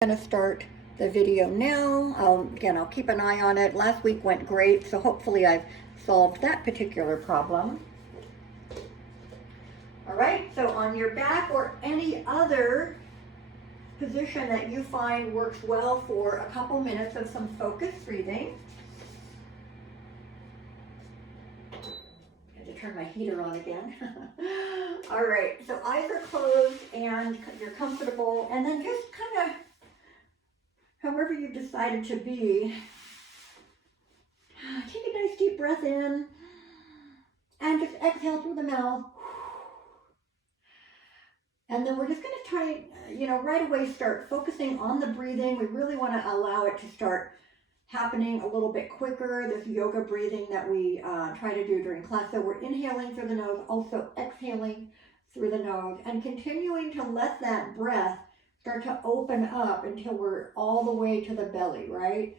Going to start the video now. I'll keep an eye on it. Last week went great, so hopefully I've solved that particular problem. All right, so on your back or any other position that you find works well for a couple minutes of some focused breathing. I had to turn my heater on again. All right, so eyes are closed and you're comfortable, and then just kind of however you've decided to be, take a nice deep breath in and just exhale through the mouth. And then we're just going to try, right away start focusing on the breathing. We really want to allow it to start happening a little bit quicker, this yoga breathing that we try to do during class. So we're inhaling through the nose, also exhaling through the nose, and continuing to let that breath start to open up until we're all the way to the belly, right?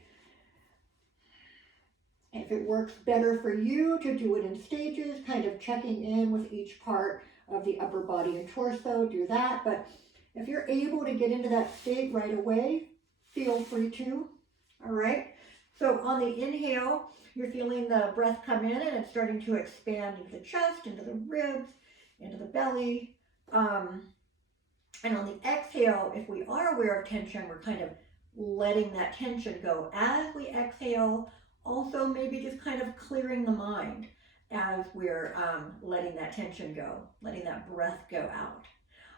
If it works better for you to do it in stages, kind of checking in with each part of the upper body and torso, do that. But if you're able to get into that state right away, feel free to, all right? So on the inhale, you're feeling the breath come in and it's starting to expand into the chest, into the ribs, into the belly. And on the exhale, if we are aware of tension, we're kind of letting that tension go as we exhale. Also, maybe just kind of clearing the mind as we're letting that tension go, letting that breath go out.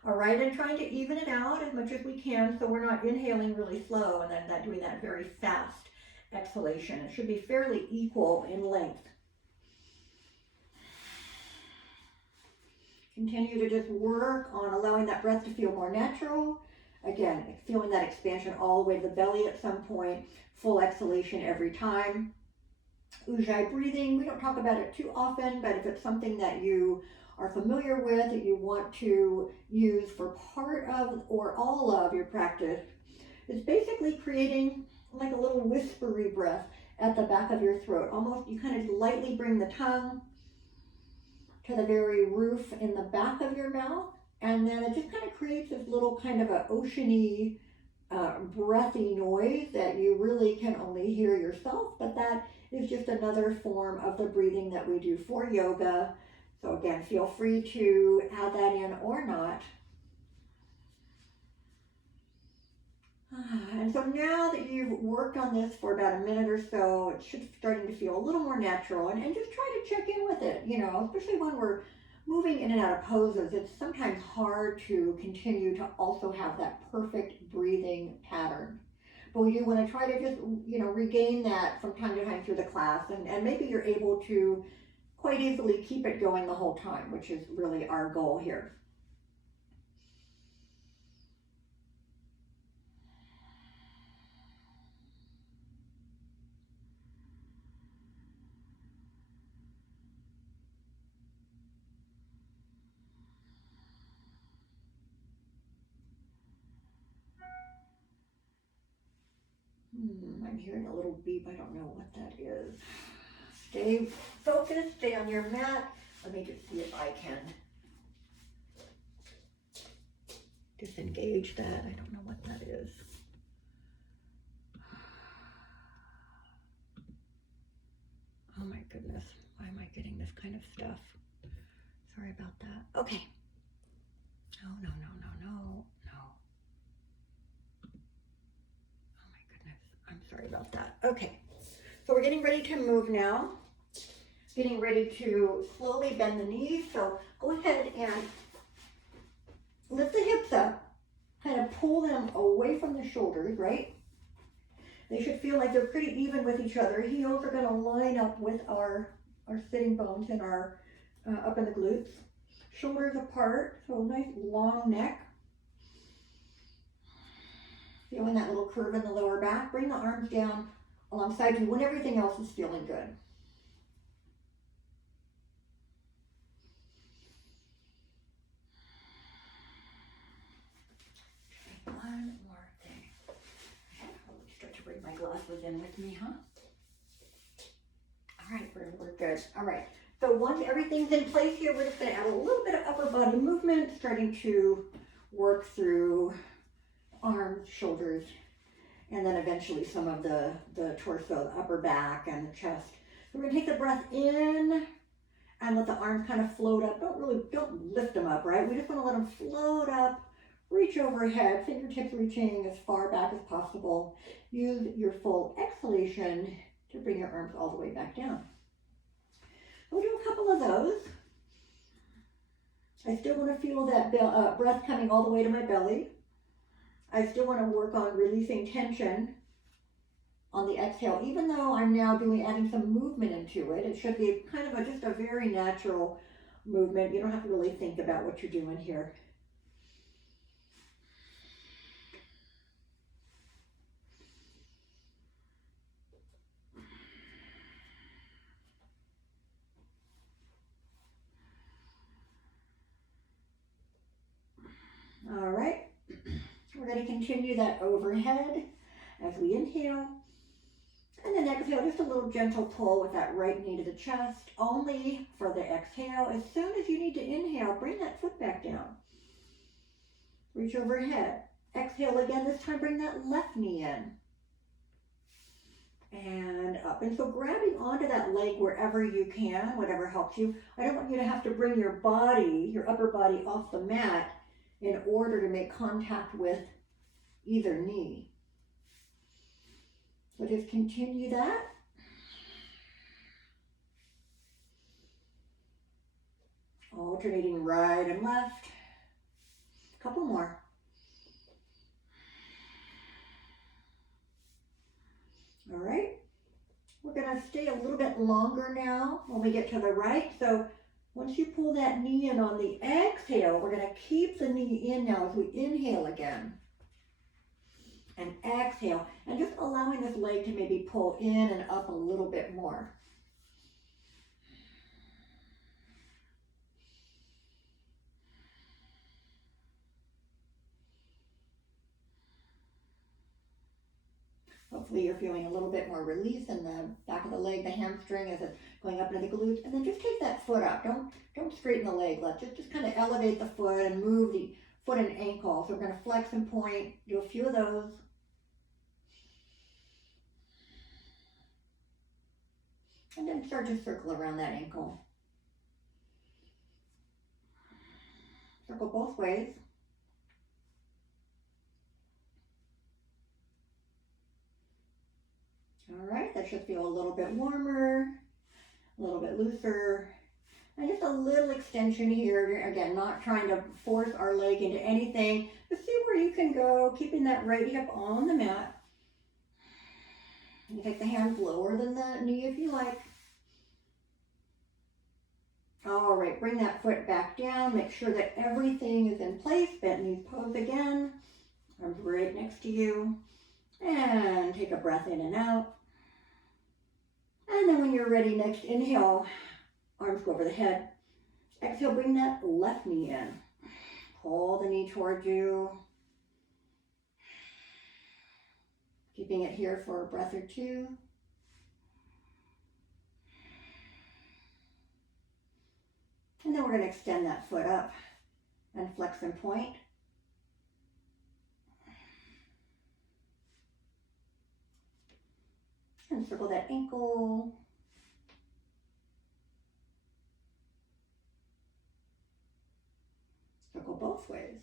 All right, and trying to even it out as much as we can so we're not inhaling really slow and then doing that very fast exhalation. It should be fairly equal in length. Continue to just work on allowing that breath to feel more natural. Again, feeling that expansion all the way to the belly at some point. Full exhalation every time. Ujjayi breathing, we don't talk about it too often, but if it's something that you are familiar with, that you want to use for part of or all of your practice, it's basically creating like a little whispery breath at the back of your throat. Almost, you kind of lightly bring the tongue to the very roof in the back of your mouth, and then it just kind of creates this little kind of a oceany, breathy noise that you really can only hear yourself, but that is just another form of the breathing that we do for yoga. So again, feel free to add that in or not. And so now that you've worked on this for about a minute or so, it should starting to feel a little more natural, and just try to check in with it, especially when we're moving in and out of poses. It's sometimes hard to continue to also have that perfect breathing pattern. But we do want to try to just, regain that from time to time through the class, and maybe you're able to quite easily keep it going the whole time, which is really our goal here. I'm hearing a little beep. I don't know what that is. Stay focused, stay on your mat. Let me just see if I can disengage that. I don't know what that is. Oh my goodness, why am I getting this kind of stuff? Sorry about that. Okay. No. Oh my goodness, I'm sorry about that. Okay, so we're getting ready to move now. Getting ready to slowly bend the knees. So go ahead and lift the hips up, kind of pull them away from the shoulders, right? They should feel like they're pretty even with each other. Heels are going to line up with our sitting bones and our up in the glutes. Shoulders apart, so nice long neck. Feeling that little curve in the lower back. Bring the arms down alongside you when everything else is feeling good. One more thing. I'll start to bring my glasses in with me, huh? All right, we're good. All right, so once everything's in place here, we're just going to add a little bit of upper body movement, starting to work through arms, shoulders, and then eventually some of the torso, the upper back, and the chest. So we're gonna take the breath in and let the arms kind of float up. Don't lift them up, right? We just wanna let them float up, reach overhead, fingertips reaching as far back as possible. Use your full exhalation to bring your arms all the way back down. We'll do a couple of those. I still want to feel that breath coming all the way to my belly. I still want to work on releasing tension on the exhale, even though I'm now adding some movement into it. It should be kind of just a very natural movement. You don't have to really think about what you're doing here. All right, we're going to continue that overhead as we inhale. And then exhale, just a little gentle pull with that right knee to the chest, only for the exhale. As soon as you need to inhale, bring that foot back down. Reach overhead. Exhale again, this time bring that left knee in. And up. And so grabbing onto that leg wherever you can, whatever helps you. I don't want you to have to bring your body, your upper body off the mat in order to make contact with either knee. So just continue that. Alternating right and left. A couple more. All right. We're going to stay a little bit longer now when we get to the right. So once you pull that knee in on the exhale, we're going to keep the knee in now as we inhale again. And exhale, and just allowing this leg to maybe pull in and up a little bit more. Hopefully you're feeling a little bit more release in the back of the leg, the hamstring as it's going up into the glutes. And then just take that foot up. Don't straighten the leg. Let's just kind of elevate the foot and move the foot and ankle. So we're going to flex and point, do a few of those. And then start to circle around that ankle. Circle both ways. All right, that should feel a little bit warmer, a little bit looser, and just a little extension here. Again, not trying to force our leg into anything. Just see where you can go, keeping that right hip on the mat. You take the hands lower than the knee if you like. All right, bring that foot back down. Make sure that everything is in place. Bent knees pose again. Arms right next to you. And take a breath in and out. And then when you're ready, next inhale, arms go over the head. Exhale, bring that left knee in. Pull the knee towards you. Keeping it here for a breath or two. And then we're going to extend that foot up and flex and point. And circle that ankle. Circle both ways.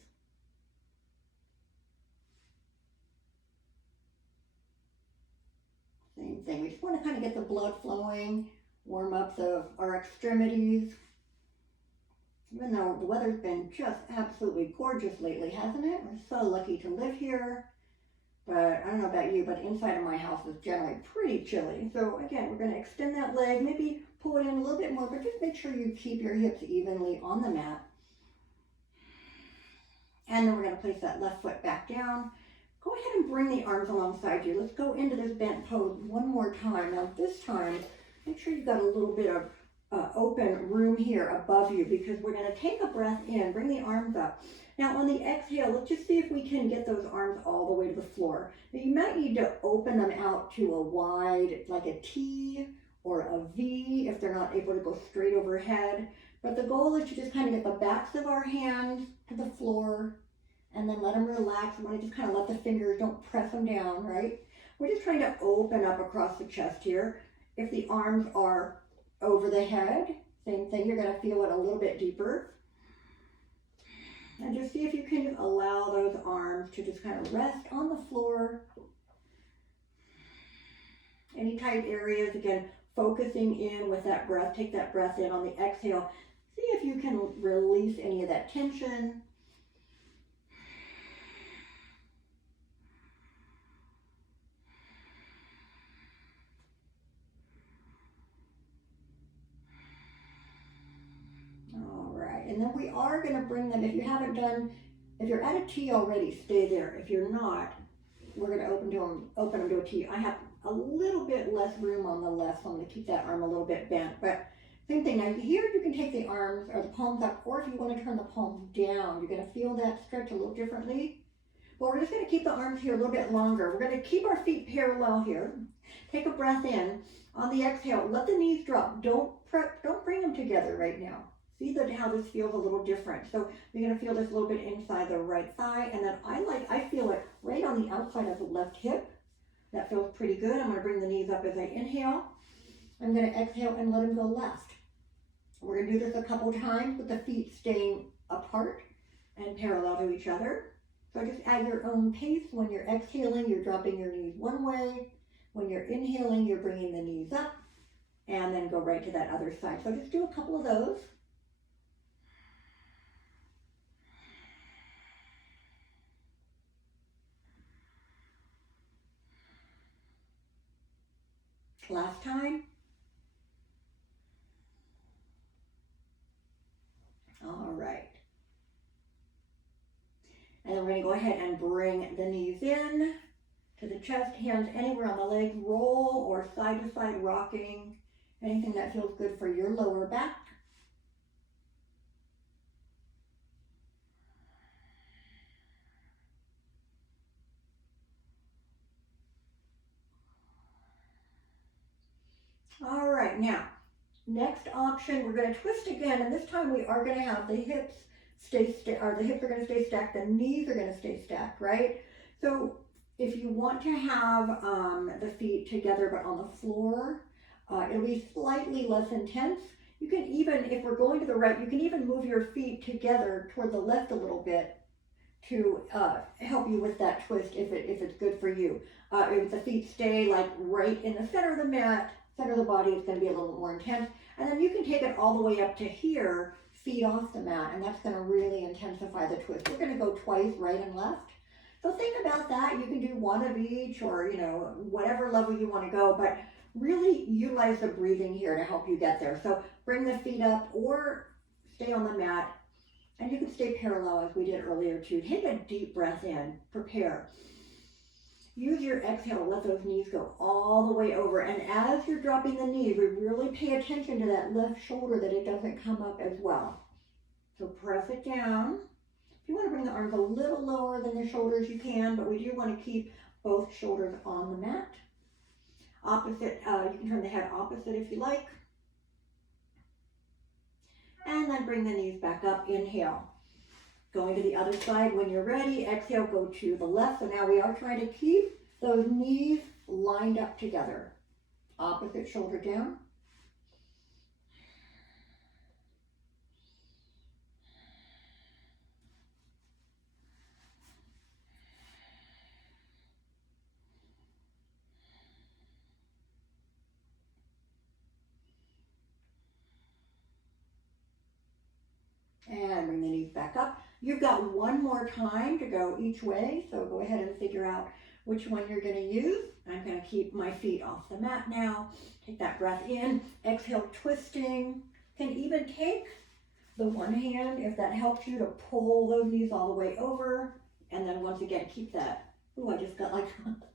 Same thing. We just want to kind of get the blood flowing, warm up our extremities. Even though the weather's been just absolutely gorgeous lately, hasn't it? We're so lucky to live here. But I don't know about you, but inside of my house is generally pretty chilly. So again, we're going to extend that leg, maybe pull it in a little bit more, but just make sure you keep your hips evenly on the mat. And then we're going to place that left foot back down. Go ahead and bring the arms alongside you. Let's go into this bent pose one more time. Now this time, make sure you've got a little bit of open room here above you, because we're going to take a breath in, bring the arms up. Now on the exhale, let's just see if we can get those arms all the way to the floor. Now you might need to open them out to a wide, like a T or a V if they're not able to go straight overhead. But the goal is to just kind of get the backs of our hands to the floor and then let them relax. You want to just kind of let the fingers, don't press them down, right? We're just trying to open up across the chest here. If the arms are over the head, same thing, you're going to feel it a little bit deeper. And just see if you can just allow those arms to just kind of rest on the floor. Any tight areas, again, focusing in with that breath. Take that breath in on the exhale. See if you can release any of that tension. All right, and then we are going to bring them, if you're at a T already, stay there. If you're not, we're going to open them to a T. I have a little bit less room on the left, so I'm going to keep that arm a little bit bent. But same thing, now here you can take the arms or the palms up, or if you want to turn the palms down, you're going to feel that stretch a little differently. But we're just going to keep the arms here a little bit longer. We're going to keep our feet parallel here. Take a breath in. On the exhale, let the knees drop. Don't bring them together right now. See how this feels a little different. So you're going to feel this a little bit inside the right thigh, and then I feel it right on the outside of the left hip. That feels pretty good. I'm going to bring the knees up as I inhale. I'm going to exhale and let them go left. We're going to do this a couple times with the feet staying apart and parallel to each other. So just at your own pace. When you're exhaling, you're dropping your knees one way. When you're inhaling, you're bringing the knees up, and then go right to that other side. So just do a couple of those. Last time. All right. And then we're going to go ahead and bring the knees in to the chest, hands anywhere on the legs, roll or side to side rocking, anything that feels good for your lower back. All right, now, next option, we're going to twist again, and this time we are going to have the hips the hips are going to stay stacked, the knees are going to stay stacked, right? So if you want to have the feet together but on the floor, it'll be slightly less intense. You can even, if we're going to the right, you can even move your feet together toward the left a little bit to help you with that twist if it's good for you. If the feet stay like right in the center of the mat, center of the body, it's going to be a little more intense. And then you can take it all the way up to here, feet off the mat, and that's going to really intensify the twist. We're going to go twice, right and left. So think about that. You can do one of each, or whatever level you want to go, but really utilize the breathing here to help you get there. So bring the feet up or stay on the mat, and you can stay parallel as we did earlier too. Take a deep breath in, prepare. Use your exhale to let those knees go all the way over. And as you're dropping the knees, we really pay attention to that left shoulder, that it doesn't come up as well. So press it down. If you want to bring the arms a little lower than the shoulders, you can, but we do want to keep both shoulders on the mat. Opposite, you can turn the head opposite if you like. And then bring the knees back up, inhale. Going to the other side when you're ready, exhale, go to the left. So now we are trying to keep those knees lined up together. Opposite shoulder down. And bring the knees back up. You've got one more time to go each way, so go ahead and figure out which one you're going to use. I'm going to keep my feet off the mat now. Take that breath in, exhale, twisting. Can even take the one hand, if that helps you, to pull those knees all the way over. And then once again, keep that. Ooh, I just got like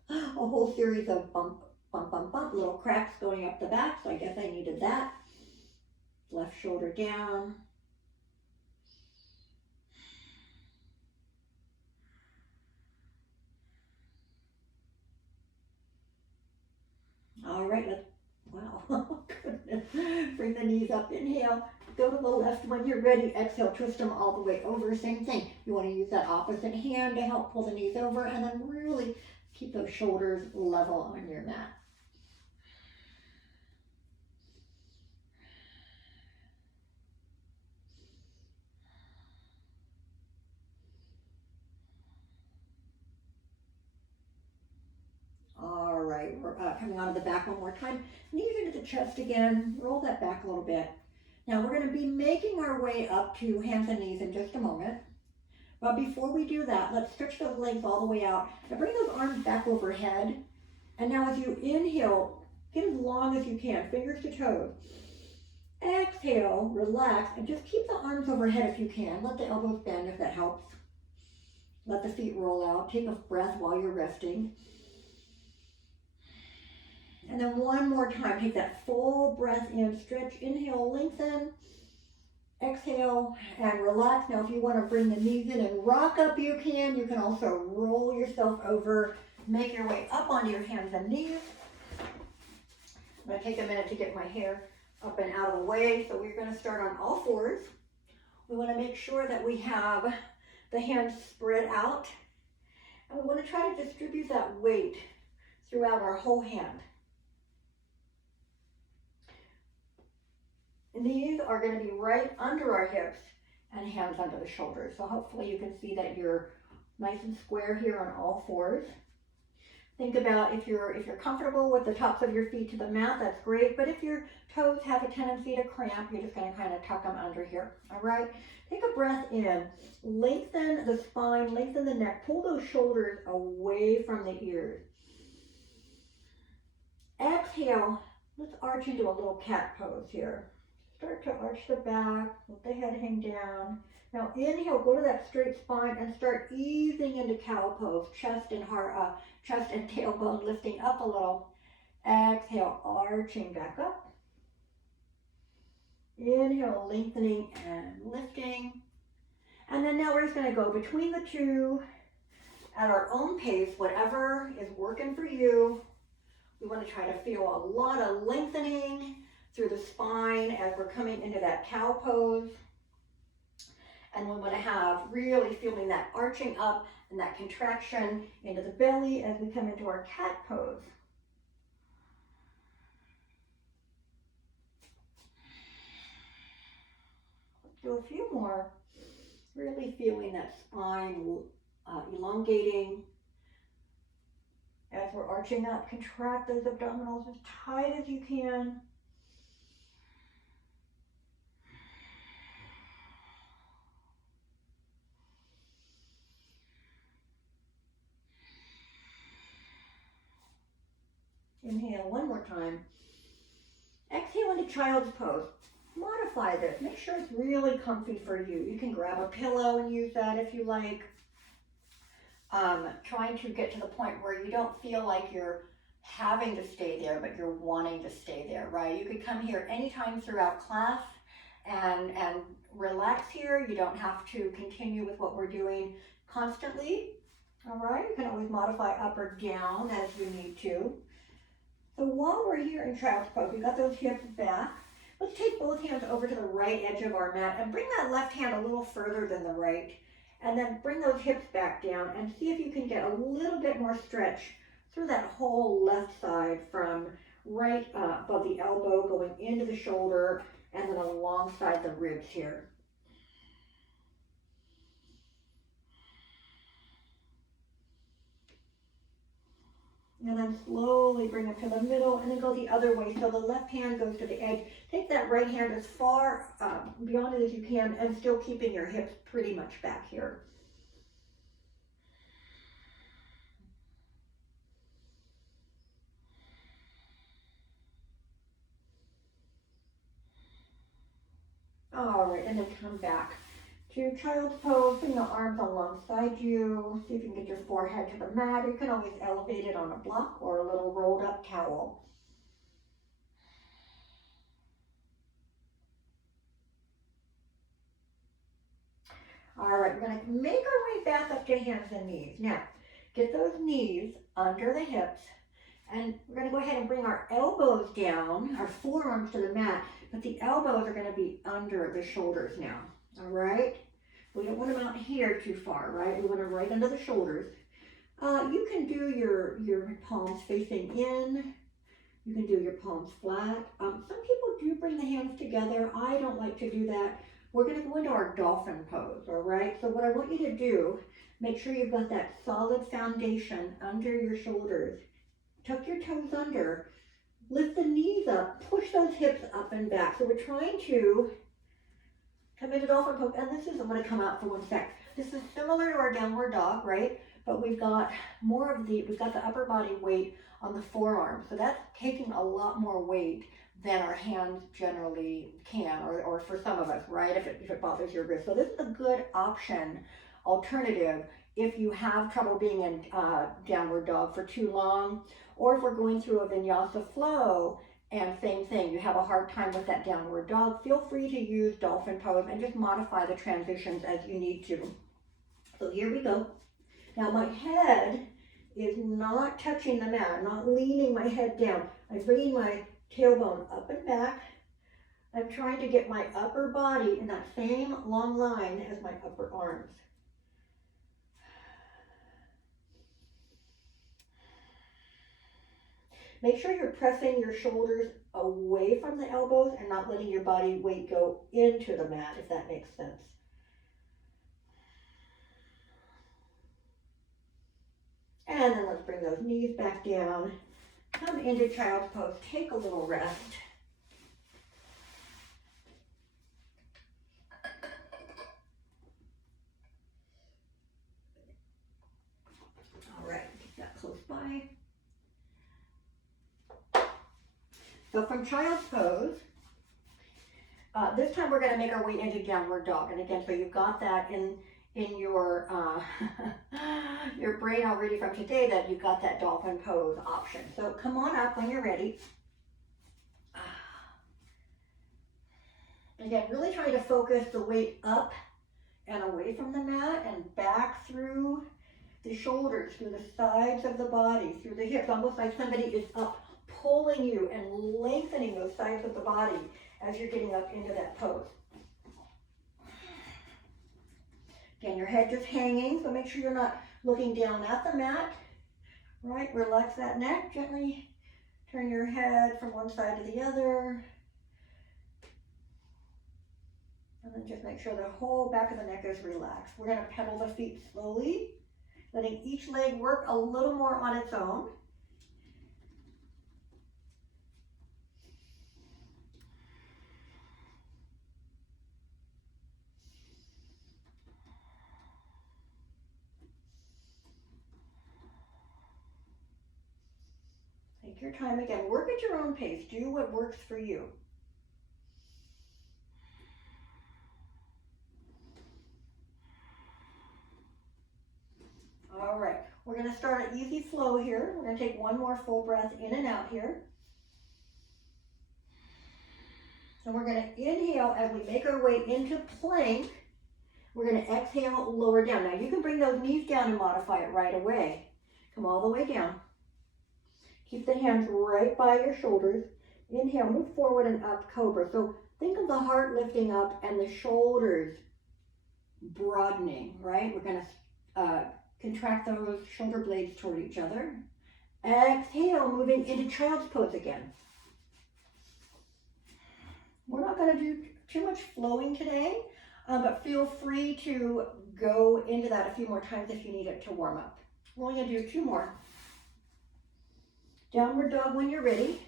a whole series of bump, bump, bump, bump, little cracks going up the back, so I guess I needed that. Left shoulder down. All right, wow, goodness. Bring the knees up, inhale, Go to the left when you're ready. Exhale, twist them all the way over. Same thing. You want to use that opposite hand to help pull the knees over, and then really keep those shoulders level on your mat. All right, we're coming onto the back one more time. Knees into the chest again. Roll that back a little bit. Now we're going to be making our way up to hands and knees in just a moment. But before we do that, let's stretch those legs all the way out. Now bring those arms back overhead. And now as you inhale, get as long as you can, fingers to toes. Exhale, relax, and just keep the arms overhead if you can. Let the elbows bend if that helps. Let the feet roll out. Take a breath while you're resting. And then one more time, take that full breath in, stretch, inhale, lengthen, exhale, and relax. Now if you want to bring the knees in and rock up, you can. You can also roll yourself over, make your way up onto your hands and knees. I'm going to take a minute to get my hair up and out of the way. So we're going to start on all fours. We want to make sure that we have the hands spread out. And we want to try to distribute that weight throughout our whole hand. Knees are going to be right under our hips and hands under the shoulders. So hopefully you can see that you're nice and square here on all fours. Think about if you're comfortable with the tops of your feet to the mat, that's great. But if your toes have a tendency to cramp, you're just going to kind of tuck them under here. All right. Take a breath in. Lengthen the spine, lengthen the neck. Pull those shoulders away from the ears. Exhale. Let's arch into a little cat pose here. Start to arch the back, let the head hang down. Now inhale, go to that straight spine and start easing into cow pose, chest and tailbone lifting up a little. Exhale, arching back up. Inhale, lengthening and lifting. And then now we're just going to go between the two at our own pace, whatever is working for you. We want to try to feel a lot of lengthening through the spine as we're coming into that cow pose. And we want to have really feeling that arching up and that contraction into the belly as we come into our cat pose. Let's do a few more. Really feeling that spine elongating. As we're arching up, contract those abdominals as tight as you can. Inhale one more time. Exhale into child's pose. Modify this. Make sure it's really comfy for you. You can grab a pillow and use that if you like. Trying to get to the point where you don't feel like you're having to stay there, but you're wanting to stay there, right? You could come here anytime throughout class and relax here. You don't have to continue with what we're doing constantly. All right, you can always modify up or down as you need to. So while we're here in child's pose, we got those hips back. Let's take both hands over to the right edge of our mat and bring that left hand a little further than the right. And then bring those hips back down and see if you can get a little bit more stretch through that whole left side from right above the elbow going into the shoulder and then alongside the ribs here. And then slowly bring it to the middle and then go the other way. So the left hand goes to the edge. Take that right hand as far beyond it as you can and still keeping your hips pretty much back here. All right, and then come back to child's pose. Bring the arms alongside you. See if you can get your forehead to the mat. You can always elevate it on a block or a little rolled up towel. All right, we're going to make our way back up to hands and knees. Now, get those knees under the hips And we're going to go ahead and bring our elbows down, our forearms to the mat, but the elbows are going to be under the shoulders now, all right? We don't want them out here too far, right? We want them right under the shoulders. You can do your palms facing in. You can do your palms flat. Some people do bring the hands together. I don't like to do that. We're going to go into our dolphin pose, all right? So what I want you to do, make sure you've got that solid foundation under your shoulders. Tuck your toes under. Lift the knees up. Push those hips up and back. So we're trying to come into dolphin pose. And this is, I'm going to come out for 1 sec. This is similar to our downward dog, right? But we've got we've got the upper body weight on the forearm. So that's taking a lot more weight than our hands generally can, or for some of us, right? If it bothers your wrist. So this is a good alternative, if you have trouble being in downward dog for too long, or if we're going through a vinyasa flow and same thing, you have a hard time with that downward dog, feel free to use dolphin pose and just modify the transitions as you need to. So here we go. Now my head is not touching the mat. I'm not leaning my head down. I'm bringing my tailbone up and back. I'm trying to get my upper body in that same long line as my upper arms. Make sure you're pressing your shoulders away from the elbows and not letting your body weight go into the mat, if that makes sense. And then let's bring those knees back down. Come into child's pose. Take a little rest. All right, get that close by. So from child's pose, this time we're going to make our way into downward dog. And again, so you've got that in your your brain already from today, that you've got that dolphin pose option. So come on up when you're ready. Again, really try to focus the weight up and away from the mat and back through the shoulders, through the sides of the body, through the hips, almost like somebody is up pulling you and lengthening those sides of the body as you're getting up into that pose. Again, your head just hanging, so make sure you're not looking down at the mat, right? Relax that neck, gently turn your head from one side to the other. And then just make sure the whole back of the neck is relaxed. We're going to pedal the feet slowly, letting each leg work a little more on its own. Take your time. Again, work at your own pace. Do what works for you. All right, we're going to start an easy flow here. We're going to take one more full breath in and out here. And we're going to inhale as we make our way into plank. We're going to exhale, lower down. Now you can bring those knees down and modify it right away. Come all the way down. Keep the hands right by your shoulders. Inhale, move forward and up, cobra. So think of the heart lifting up and the shoulders broadening, right? We're going to contract those shoulder blades toward each other. Exhale, moving into child's pose again. We're not going to do too much flowing today, but feel free to go into that a few more times if you need it to warm up. We're only going to do 2 more. Downward dog when you're ready.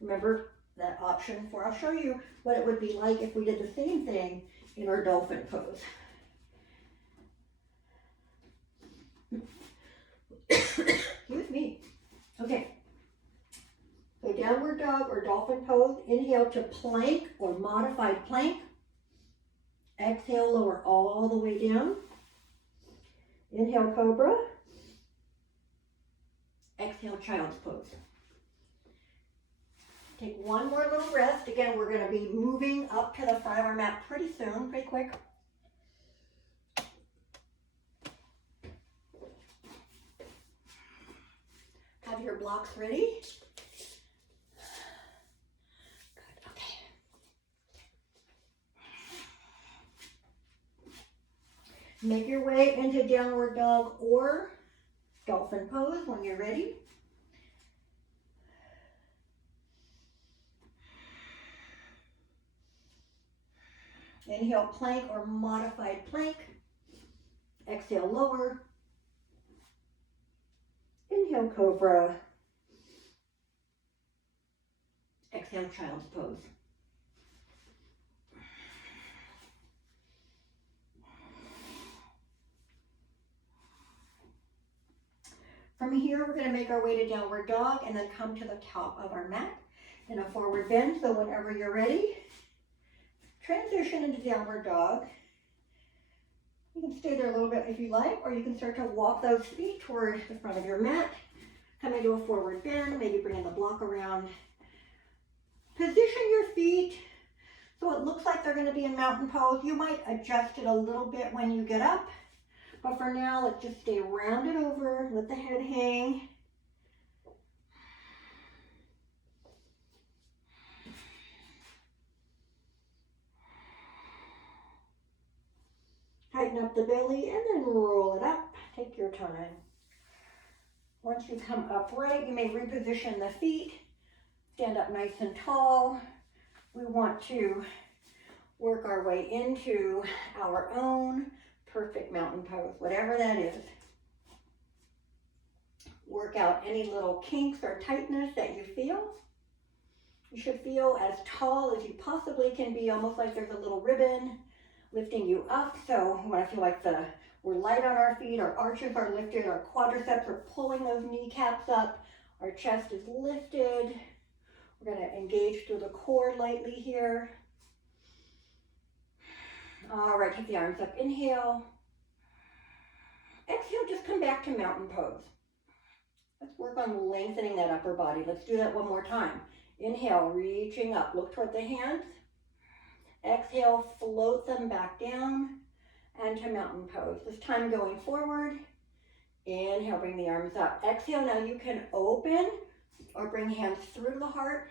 Remember that option for, I'll show you what it would be like if we did the same thing in our dolphin pose. Excuse me. Okay. So downward dog or dolphin pose. Inhale to plank or modified plank. Exhale, lower all the way down. Inhale, cobra. Exhale, child's pose. Take one more little rest. Again, we're going to be moving up to the front of our mat pretty soon, pretty quick. Have your blocks ready. Good, okay. Make your way into downward dog or dolphin pose when you're ready. Inhale, plank or modified plank. Exhale, lower. Inhale, cobra. Exhale, child's pose. From here, we're going to make our way to downward dog and then come to the top of our mat in a forward bend. So whenever you're ready, transition into downward dog. You can stay there a little bit if you like, or you can start to walk those feet toward the front of your mat. Come into a forward bend, maybe bringing the block around. Position your feet so it looks like they're going to be in mountain pose. You might adjust it a little bit when you get up, but for now, let's just stay rounded over, let the head hang. Tighten up the belly and then roll it up. Take your time. Once you come upright, you may reposition the feet. Stand up nice and tall. We want to work our way into our own perfect mountain pose, whatever that is. Work out any little kinks or tightness that you feel. You should feel as tall as you possibly can be, almost like there's a little ribbon lifting you up. So we want to feel like we're light on our feet, our arches are lifted, our quadriceps are pulling those kneecaps up, our chest is lifted. We're going to engage through the core lightly here. All right, take the arms up, inhale. Exhale, just come back to mountain pose. Let's work on lengthening that upper body. Let's do that one more time. Inhale, reaching up, look toward the hands. Exhale, float them back down and to mountain pose. This time going forward. Inhale, bring the arms up. Exhale, now you can open or bring hands through the heart,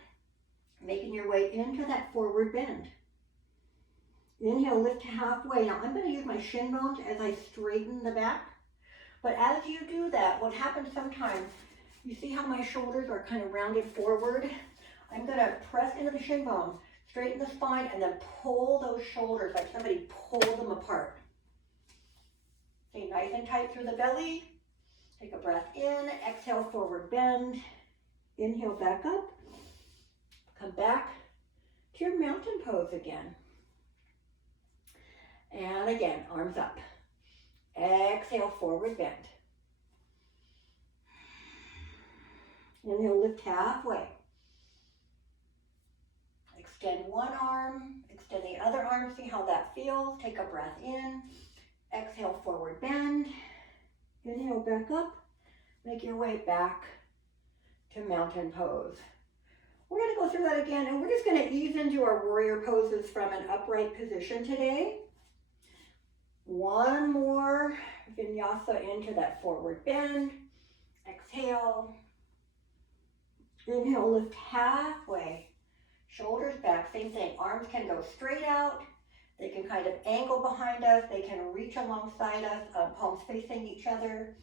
making your way into that forward bend. Inhale, lift halfway. Now I'm going to use my shin bones as I straighten the back. But as you do that, what happens sometimes, you see how my shoulders are kind of rounded forward? I'm going to press into the shin bone, straighten the spine, and then pull those shoulders like somebody pulled them apart. Stay nice and tight through the belly. Take a breath in. Exhale, forward bend. Inhale, back up. Come back to your mountain pose again. And again, arms up. Exhale, forward bend. Inhale, lift halfway. Extend one arm, extend the other arm, see how that feels. Take a breath in. Exhale, forward bend. Inhale, back up. Make your way back to mountain pose. We're going to go through that again, and we're just going to ease into our warrior poses from an upright position today. One more vinyasa into that forward bend. Exhale. Inhale, lift halfway. Shoulders back, same thing. Arms can go straight out. They can kind of angle behind us. They can reach alongside us, palms facing each other.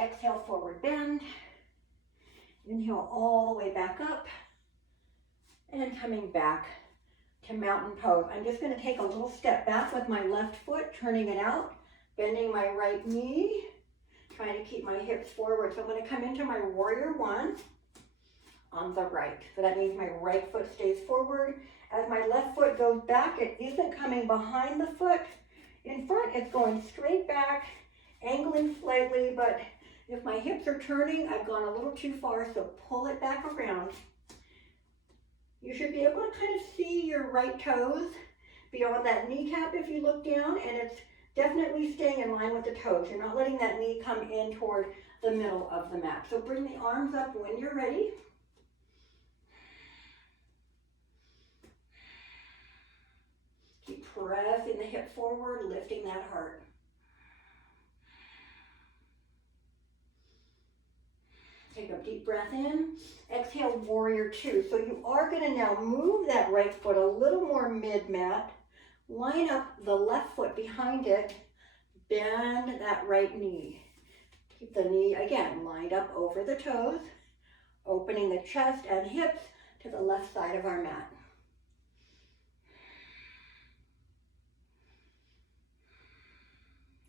Exhale, forward bend. Inhale all the way back up. And coming back to mountain pose. I'm just going to take a little step back with my left foot, turning it out, bending my right knee, trying to keep my hips forward. So I'm going to come into my warrior one on the right. So that means my right foot stays forward. As my left foot goes back, it isn't coming behind the foot in front. It's going straight back, angling slightly, but if my hips are turning, I've gone a little too far, so pull it back around. You should be able to kind of see your right toes beyond that kneecap if you look down, and it's definitely staying in line with the toes. You're not letting that knee come in toward the middle of the mat. So bring the arms up when you're ready. Keep pressing the hip forward, lifting that heart. Take a deep breath in. Exhale, warrior two. So you are going to now move that right foot a little more mid-mat. Line up the left foot behind it. Bend that right knee. Keep the knee, again, lined up over the toes. Opening the chest and hips to the left side of our mat.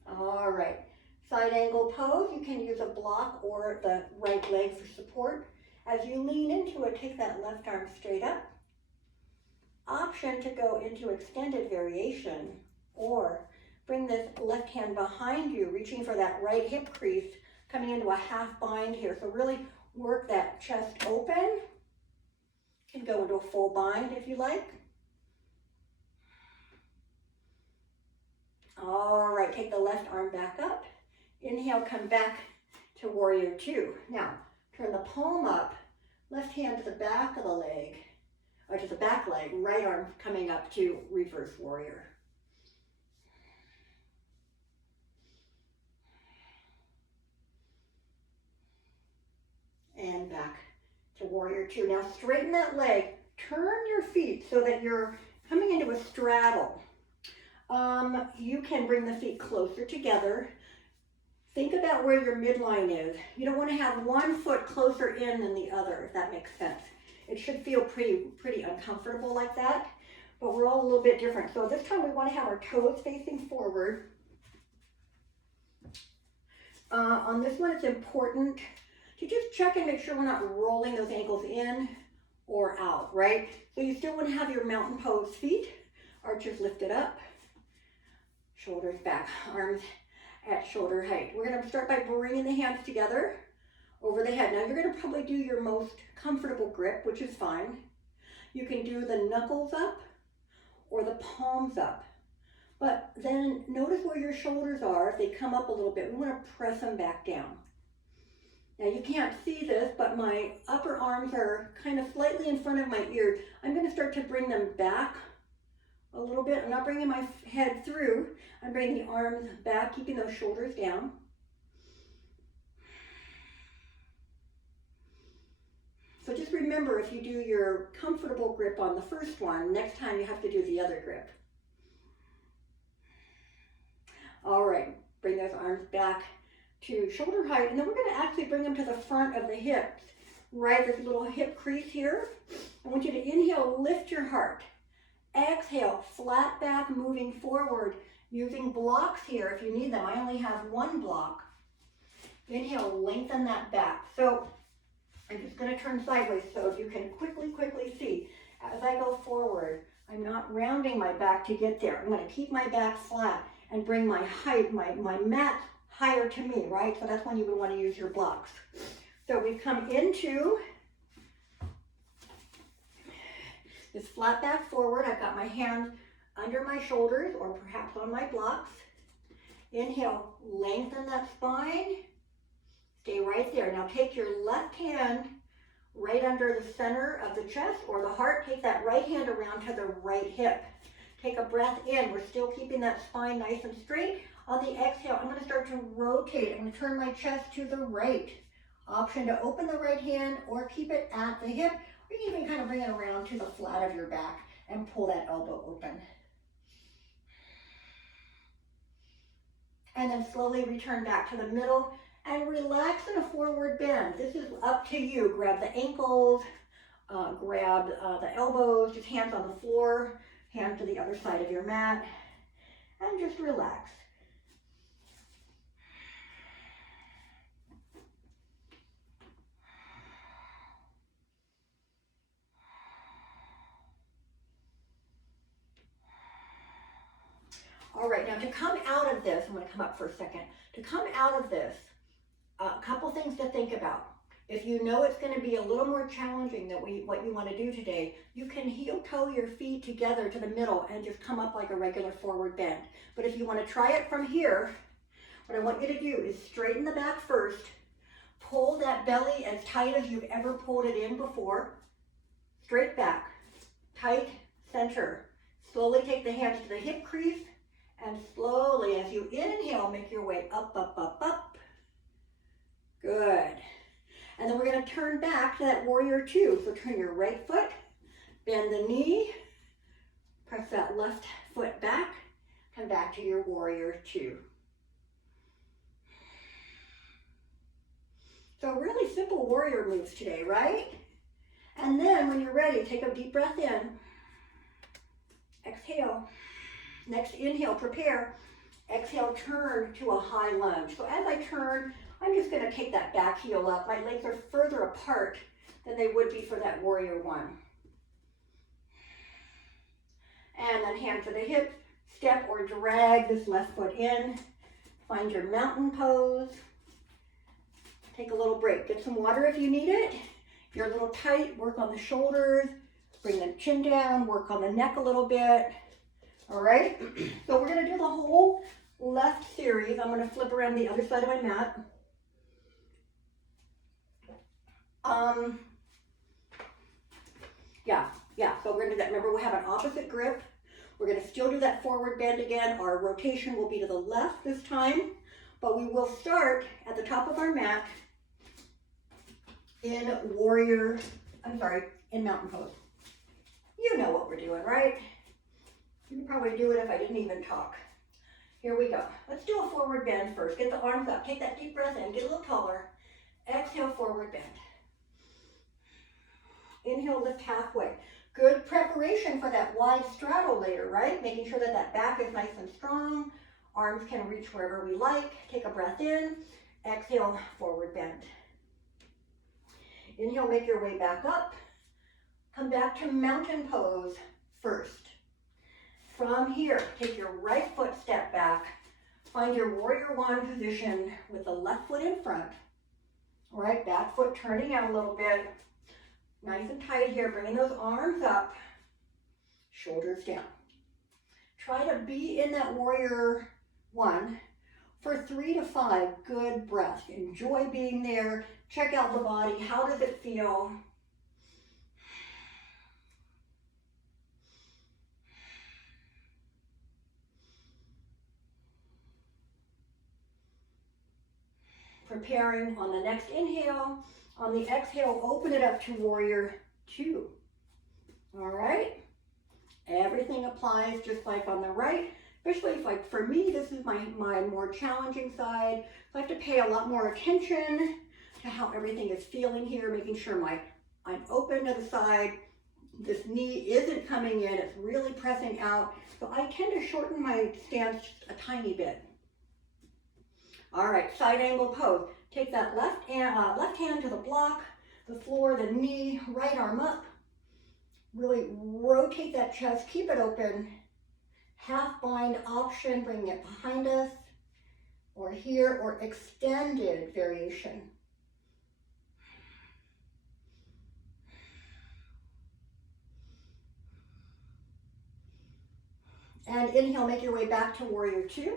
All right. Side angle pose, you can use a block or the right leg for support. As you lean into it, take that left arm straight up. Option to go into extended variation, or bring this left hand behind you, reaching for that right hip crease, coming into a half bind here. So really work that chest open. Can go into a full bind if you like. All right, take the left arm back up. Inhale, come back to warrior two. Now, turn the palm up, left hand to the back of the leg, or to the back leg, right arm coming up to reverse warrior. And back to warrior two. Now straighten that leg, turn your feet so that you're coming into a straddle. You can bring the feet closer together. Think about where your midline is. You don't want to have one foot closer in than the other, if that makes sense. It should feel pretty uncomfortable like that, but we're all a little bit different. So this time we want to have our toes facing forward. On this one, it's important to just check and make sure we're not rolling those ankles in or out, right? So you still want to have your mountain pose feet, arches lifted up, shoulders back, arms at shoulder height. We're going to start by bringing the hands together over the head. Now you're going to probably do your most comfortable grip, which is fine. You can do the knuckles up or the palms up. But then notice where your shoulders are. If they come up a little bit, we want to press them back down. Now you can't see this, but my upper arms are kind of slightly in front of my ears. I'm going to start to bring them back a little bit. I'm not bringing my head through. I'm bringing the arms back, keeping those shoulders down. So just remember, if you do your comfortable grip on the first one, next time you have to do the other grip. All right, bring those arms back to shoulder height, and then we're going to actually bring them to the front of the hips, right? This little hip crease here. I want you to inhale, lift your heart. Exhale, flat back, moving forward, using blocks here if you need them. I only have one block. Inhale, lengthen that back. So I'm just going to turn sideways so you can quickly see. As I go forward, I'm not rounding my back to get there. I'm going to keep my back flat and bring my height, my mat higher to me, right? So that's when you would want to use your blocks. So we come into this flat back forward. I've got my hands under my shoulders or perhaps on my blocks. Inhale, lengthen that spine. Stay right there. Now take your left hand right under the center of the chest or the heart. Take that right hand around to the right hip. Take a breath in. We're still keeping that spine nice and straight. On the exhale, I'm going to start to rotate. I'm going to turn my chest to the right. Option to open the right hand or keep it at the hip. Or you can even kind of bring it around to the flat of your back and pull that elbow open. And then slowly return back to the middle and relax in a forward bend. This is up to you. Grab the ankles, grab the elbows, just hands on the floor, hands to the other side of your mat, and just relax. All right, now to come out of this, I'm going to come up for a second. To come out of this, a couple things to think about. If you know it's going to be a little more challenging than what you want to do today, you can heel toe your feet together to the middle and just come up like a regular forward bend. But if you want to try it from here, what I want you to do is straighten the back first, pull that belly as tight as you've ever pulled it in before, straight back, tight center. Slowly take the hands to the hip crease, and slowly, as you inhale, make your way up, up, up, up. Good. And then we're going to turn back to that warrior two. So turn your right foot, bend the knee, press that left foot back, come back to your warrior two. So really simple warrior moves today, right? And then when you're ready, take a deep breath in. Exhale. Next inhale, prepare. Exhale, turn to a high lunge. So as I turn, I'm just going to take that back heel up. My legs are further apart than they would be for that warrior one. And then hand to the hips, step or drag this left foot in. Find your mountain pose. Take a little break. Get some water if you need it. If you're a little tight, work on the shoulders. Bring the chin down, work on the neck a little bit. All right, so we're going to do the whole left series. I'm going to flip around the other side of my mat. So we're going to do that. Remember, we have an opposite grip. We're going to still do that forward bend again. Our rotation will be to the left this time, but we will start at the top of our mat in mountain pose. You know what we're doing, right? You could probably do it if I didn't even talk. Here we go. Let's do a forward bend first. Get the arms up. Take that deep breath in. Get a little taller. Exhale, forward bend. Inhale, lift halfway. Good preparation for that wide straddle later, right? Making sure that that back is nice and strong. Arms can reach wherever we like. Take a breath in. Exhale, forward bend. Inhale, make your way back up. Come back to mountain pose first. From here, take your right foot step back. Find your warrior one position with the left foot in front. All right, back foot turning out a little bit. Nice and tight here, bringing those arms up, shoulders down. Try to be in that warrior one for 3 to 5 good breaths. Enjoy being there. Check out the body. How does it feel? Preparing on the next inhale. On the exhale, open it up to warrior two. All right. Everything applies just like on the right, especially if, like for me, this is my more challenging side. So I have to pay a lot more attention to how everything is feeling here, making sure I'm open to the side. This knee isn't coming in, it's really pressing out. So I tend to shorten my stance just a tiny bit. All right, side angle pose. Take that left hand to the block, the floor, the knee, right arm up. Really rotate that chest, keep it open. Half bind option, bringing it behind us, or here, or extended variation. And inhale, make your way back to warrior two.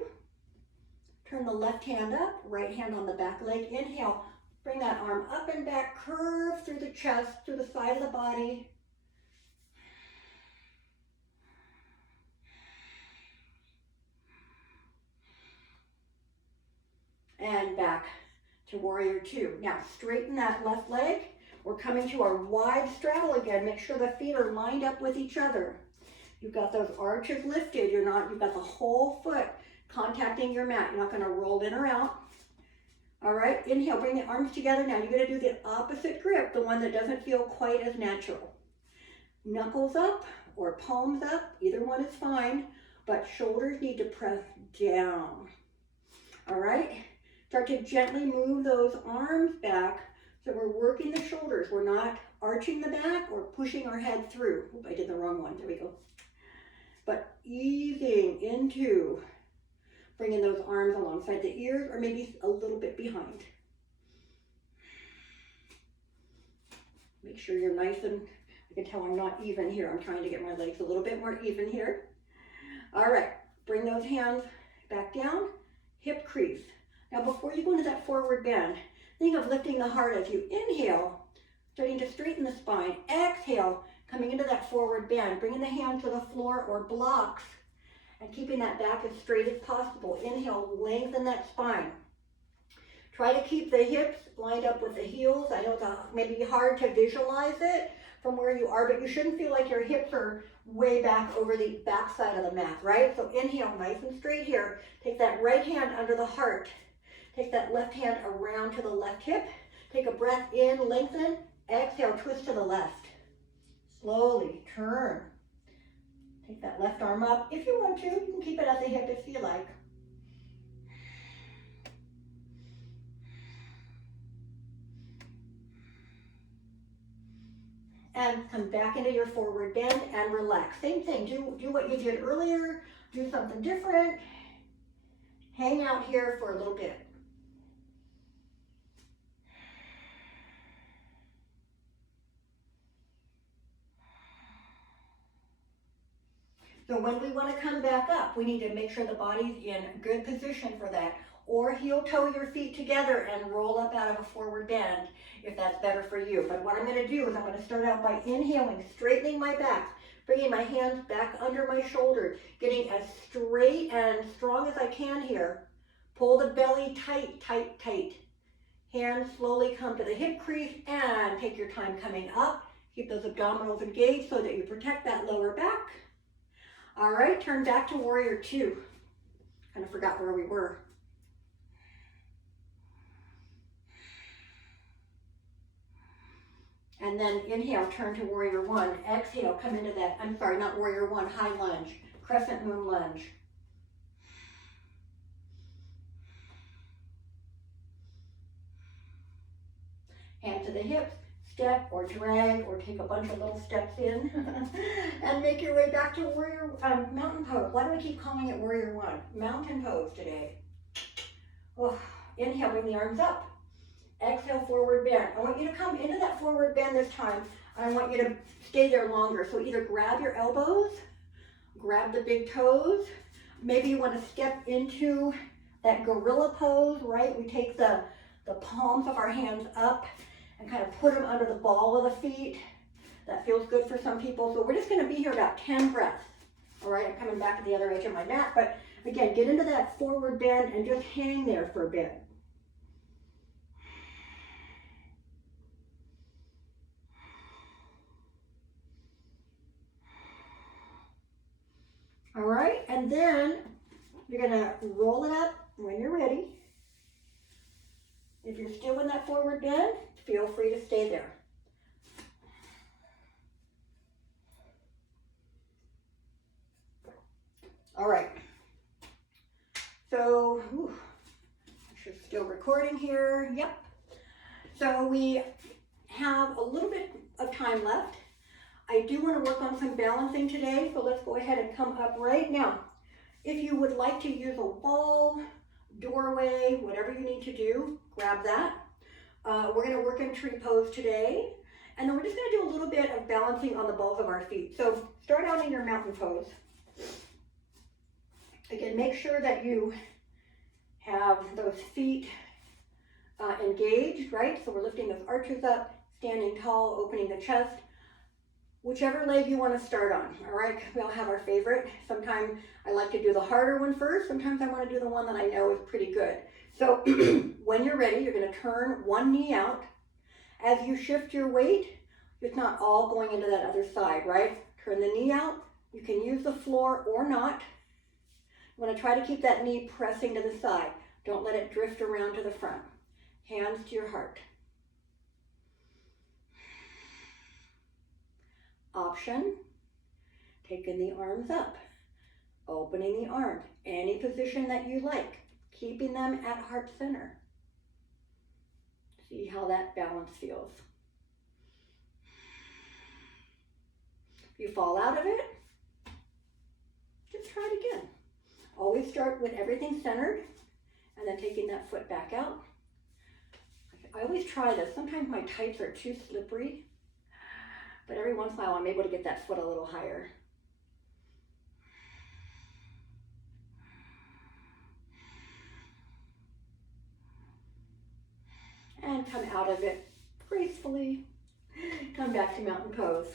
Turn the left hand up, right hand on the back leg. Inhale, bring that arm up and back, curve through the chest, through the side of the body. And back to warrior two. Now straighten that left leg. We're coming to our wide straddle again. Make sure the feet are lined up with each other. You've got those arches lifted. You've got the whole foot contacting your mat. You're not going to roll in or out. All right, inhale, bring the arms together. Now you're going to do the opposite grip, the one that doesn't feel quite as natural. Knuckles up or palms up, either one is fine, but shoulders need to press down. All right, start to gently move those arms back so we're working the shoulders. We're not arching the back or pushing our head through. Oop, I did the wrong one, there we go. But easing into bringing those arms alongside the ears or maybe a little bit behind. Make sure you're nice and, I can tell I'm not even here. I'm trying to get my legs a little bit more even here. All right, bring those hands back down, hip crease. Now before you go into that forward bend, think of lifting the heart as you inhale, starting to straighten the spine. Exhale, coming into that forward bend, bringing the hand to the floor or blocks, and keeping that back as straight as possible. Inhale, lengthen that spine. Try to keep the hips lined up with the heels. I know it's maybe hard to visualize it from where you are, but you shouldn't feel like your hips are way back over the back side of the mat, right? So inhale, nice and straight here. Take that right hand under the heart. Take that left hand around to the left hip. Take a breath in, lengthen. Exhale, twist to the left. Slowly turn. Take that left arm up. If you want to, you can keep it at the hip if you like. And come back into your forward bend and relax. Same thing, do what you did earlier, do something different. Hang out here for a little bit. So when we want to come back up, we need to make sure the body's in good position for that. Or heel toe your feet together and roll up out of a forward bend if that's better for you. But what I'm going to do is I'm going to start out by inhaling, straightening my back, bringing my hands back under my shoulders, getting as straight and strong as I can here. Pull the belly tight, tight, tight. Hands slowly come to the hip crease and take your time coming up. Keep those abdominals engaged so that you protect that lower back. All right, turn back to warrior two. Kind of forgot where we were. And then inhale, turn to warrior one. Exhale, come into that, I'm sorry, not warrior one, high lunge, crescent moon lunge. Hands to the hips, step or drag or take a bunch of little steps in and make your way back to warrior, mountain pose. Why do we keep calling it warrior one? Mountain pose today. Oh, inhale, bring the arms up. Exhale, forward bend. I want you to come into that forward bend this time. I want you to stay there longer. So either grab your elbows, grab the big toes. Maybe you want to step into that gorilla pose, right? We take the palms of our hands up and kind of put them under the ball of the feet. That feels good for some people. So we're just going to be here about 10 breaths. All right, I'm coming back to the other edge of my mat. But again, get into that forward bend and just hang there for a bit. All right, and then you're gonna roll it up when you're ready. If you're still in that forward bend, feel free to stay there. All right, so, I'm still recording here, yep. So we have a little bit of time left. I do want to work on some balancing today, so let's go ahead and come up right now. If you would like to use a wall, doorway, whatever you need to do, grab that. We're going to work in tree pose today, and then we're just going to do a little bit of balancing on the balls of our feet. So start out in your mountain pose. Again, make sure that you have those feet engaged, right? So we're lifting those arches up, standing tall, opening the chest. Whichever leg you want to start on, all right? We all have our favorite. Sometimes I like to do the harder one first. Sometimes I want to do the one that I know is pretty good. So when you're ready, you're going to turn one knee out. As you shift your weight, it's not all going into that other side, right? Turn the knee out. You can use the floor or not. You want to try to keep that knee pressing to the side. Don't let it drift around to the front. Hands to your heart. Option, taking the arms up, opening the arms, any position that you like, keeping them at heart center. See how that balance feels. If you fall out of it, just try it again. Always start with everything centered and then taking that foot back out. I always try this. Sometimes my tights are too slippery. But every once in a while, I'm able to get that foot a little higher. And come out of it gracefully. Come back to mountain pose.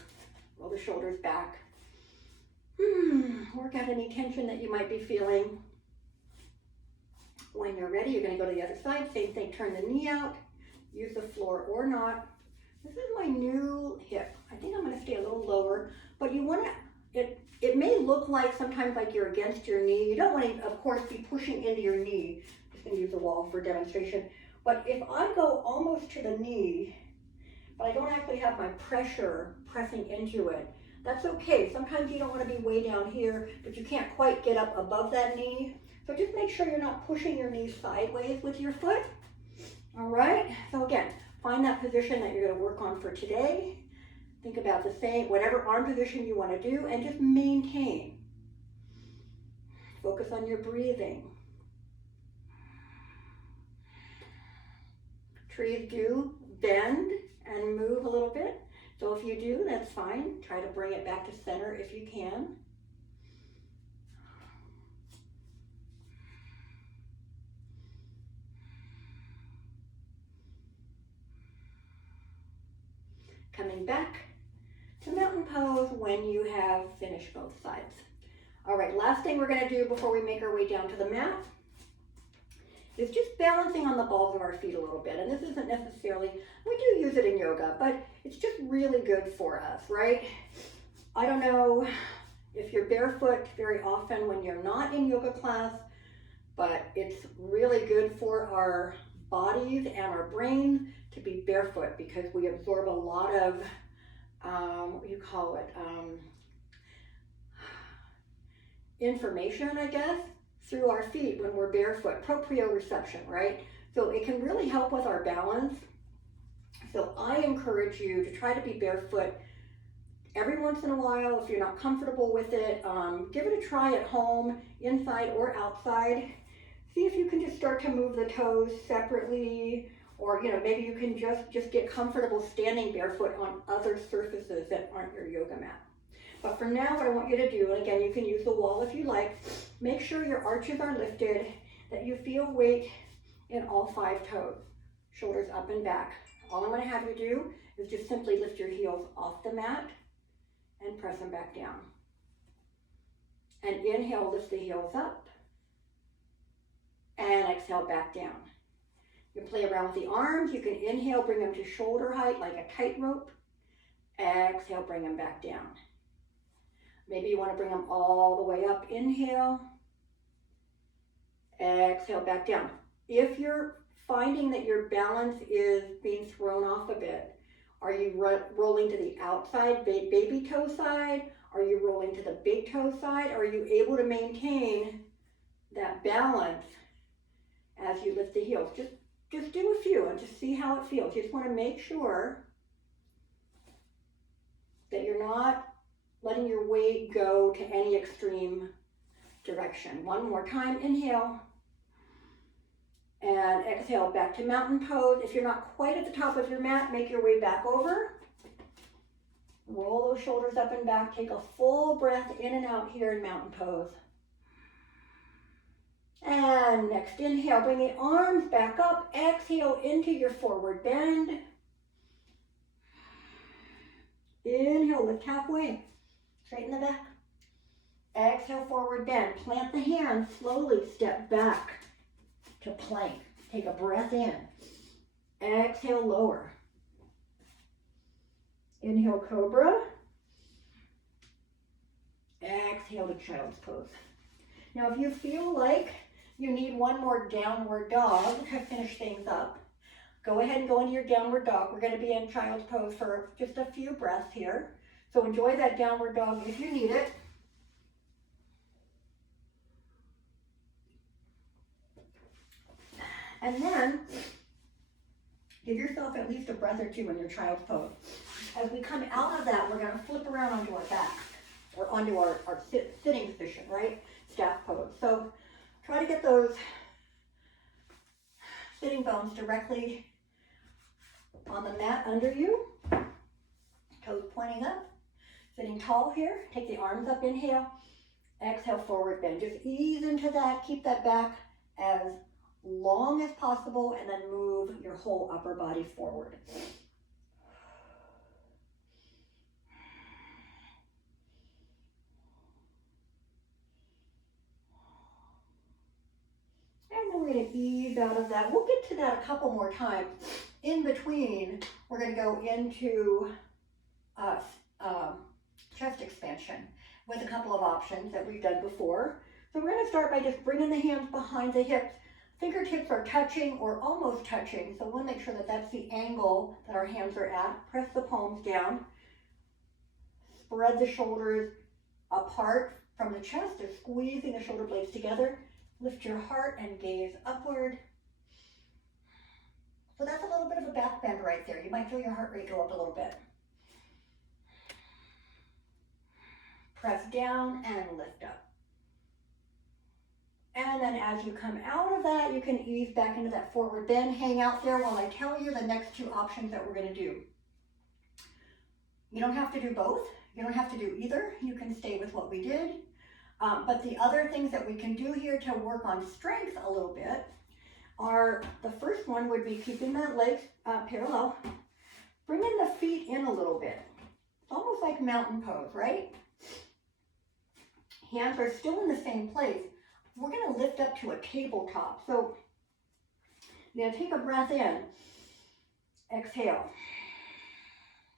Roll the shoulders back. Work out any tension that you might be feeling. When you're ready, you're going to go to the other side. Same thing, turn the knee out, use the floor or not. This is my new hip. I think I'm going to stay a little lower, but you want to, it may look like sometimes like you're against your knee. You don't want to, of course, be pushing into your knee. I'm just going to use the wall for demonstration. But if I go almost to the knee, but I don't actually have my pressure pressing into it, that's okay. Sometimes you don't want to be way down here, but you can't quite get up above that knee. So just make sure you're not pushing your knee sideways with your foot. All right, so again, find that position that you're going to work on for today. Think about the same, whatever arm position you want to do, and just maintain. Focus on your breathing. Trees do bend and move a little bit. So if you do, that's fine. Try to bring it back to center if you can. Coming back to mountain pose when you have finished both sides. All right, last thing we're going to do before we make our way down to the mat is just balancing on the balls of our feet a little bit. And this isn't necessarily, we do use it in yoga, but it's just really good for us, right? I don't know if you're barefoot very often when you're not in yoga class, but it's really good for our bodies and our brain to be barefoot because we absorb a lot of, what do you call it, information, I guess, through our feet when we're barefoot, proprioception, right? So it can really help with our balance. So I encourage you to try to be barefoot every once in a while. If you're not comfortable with it, give it a try at home, inside or outside. See if you can just start to move the toes separately, or maybe you can just get comfortable standing barefoot on other surfaces that aren't your yoga mat. But for now, what I want you to do, and again, you can use the wall if you like, make sure your arches are lifted, that you feel weight in all 5 toes, shoulders up and back. All I'm going to have you do is just simply lift your heels off the mat and press them back down. And inhale, lift the heels up, and exhale, back down. You can play around with the arms. You can inhale, bring them to shoulder height like a tightrope. Exhale, bring them back down. Maybe you want to bring them all the way up. Inhale, exhale, back down. If you're finding that your balance is being thrown off a bit, are you rolling to the outside baby toe side? Are you rolling to the big toe side? Are you able to maintain that balance as you lift the heels? Just do a few and just see how it feels. You just want to make sure that you're not letting your weight go to any extreme direction. One more time, inhale, and exhale, back to mountain pose. If you're not quite at the top of your mat, make your way back over. Roll those shoulders up and back. Take a full breath in and out here in mountain pose. And next, inhale, bring the arms back up. Exhale into your forward bend. Inhale, lift halfway. Straighten the back. Exhale, forward bend. Plant the hands. Slowly step back to plank. Take a breath in. Exhale, lower. Inhale, cobra. Exhale to child's pose. Now, if you feel like you need one more downward dog to finish things up, go ahead and go into your downward dog. We're going to be in child's pose for just a few breaths here. So enjoy that downward dog if you need it. And then give yourself at least a breath or two in your child's pose. As we come out of that, we're going to flip around onto our back or onto our sitting position, right? Staff pose. So try to get those sitting bones directly on the mat under you. Toes pointing up. Sitting tall here, take the arms up, inhale, exhale, forward bend. Just ease into that, keep that back as long as possible, and then move your whole upper body forward. And then we're going to ease out of that. We'll get to that a couple more times. In between, we're going to go into chest expansion with a couple of options that we've done before. So we're going to start by just bringing the hands behind the hips. Fingertips are touching or almost touching, so we'll make sure that that's the angle that our hands are at. Press the palms down. Spread the shoulders apart from the chest, or squeezing the shoulder blades together. Lift your heart and gaze upward. So that's a little bit of a back bend right there. You might feel your heart rate go up a little bit. Press down and lift up. And then as you come out of that, you can ease back into that forward bend. Hang out there while I tell you the next two options that we're going to do. You don't have to do both. You don't have to do either. You can stay with what we did. But the other things that we can do here to work on strength a little bit are, the first one would be keeping the legs parallel, bringing the feet in a little bit. It's almost like mountain pose, right? Hands are still in the same place. We're going to lift up to a tabletop. So you're going to take a breath in. Exhale.